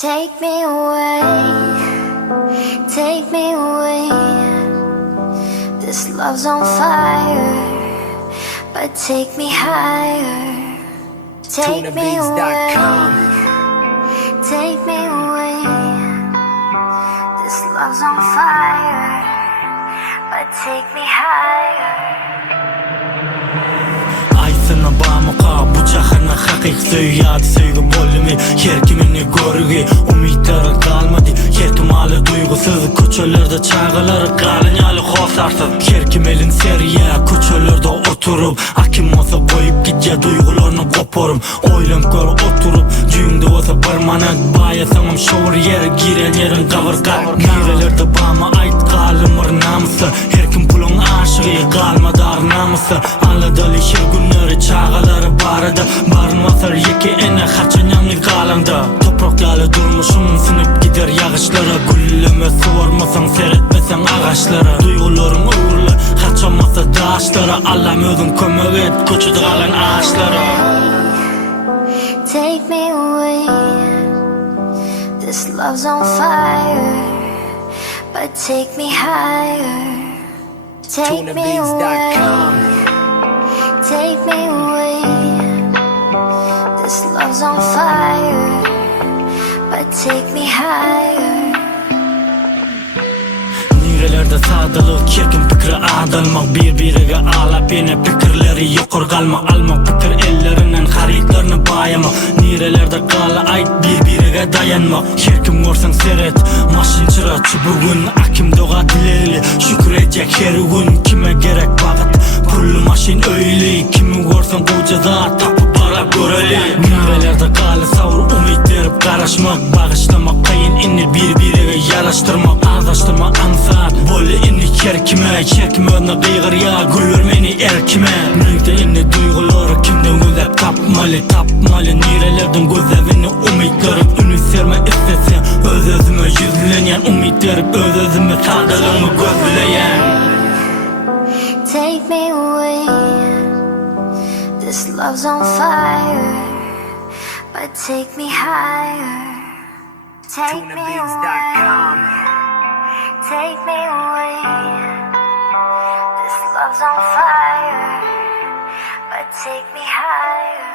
Take me away, take me away. This love's on fire, but take me higher. Take me away, take me away. This love's on fire, but take me higher. Aysana bamuqa bu jahana haqiq söýýärdi söýgü bolmy her kimini görügi umytlara galmady her kim aly duýgusuz köçelerde çağalar galynyaly hosarsız her kim elin seriýä köçelerde oturup akim olsa goýup gitje duýgularyny goparum oýlan gör oturup jüýüňde bolsa bir manat baýasaňam şowur yer giren yerin gawyrga nerelerde bama aýt galymyr namysy her kim pulun aşygy galmadar namysy aladaly şer günleri çağalary barada barmasar ýeki ene haçanýamy galanda topraklarla durmuşum sınıp gider yağışlara gülleme suvarmasan seyretmesen ağaçlara duygularyň uğurla haçamasa daşlara Allah'ım özün kömek et köçüde galan ağaçlara. Take me away. This love's on fire, but take me higher. Take me away, take me away. This love's on fire, but take me higher. Nerelerde sadalyk kerkim pikri adalmak bir-birige alap ene pikirleri ýokary galmak almak pikir ellerinden haritlaryny baýamak nerelerde gala aýt bir-birige dayanmak her kim görseň seret maşynçyra çubugün akim doga dileli şükür edjek her gün kime gerek bagyt pully maşyn öýli kimi görseň bu jaza tapyp barap göreli nerelerde gala sawur umyt berip garaşmak bagyşlamak kayın inni bir-birige ýaraşdyrmak azaşdyrma ansat boly inni kerkime öňe gygyrýa güýür meni erkime mende inni duýgulary kimden gözläp tapmaly nerelerden gözläbini umytlary üni serme istesem öz-özüme ýüzlenýän umytlar öz-özüme sadalygymy gözleýän. Take me away. This love's on fire, but take me higher. Take me away, take me away. This love's on fire, but take me higher.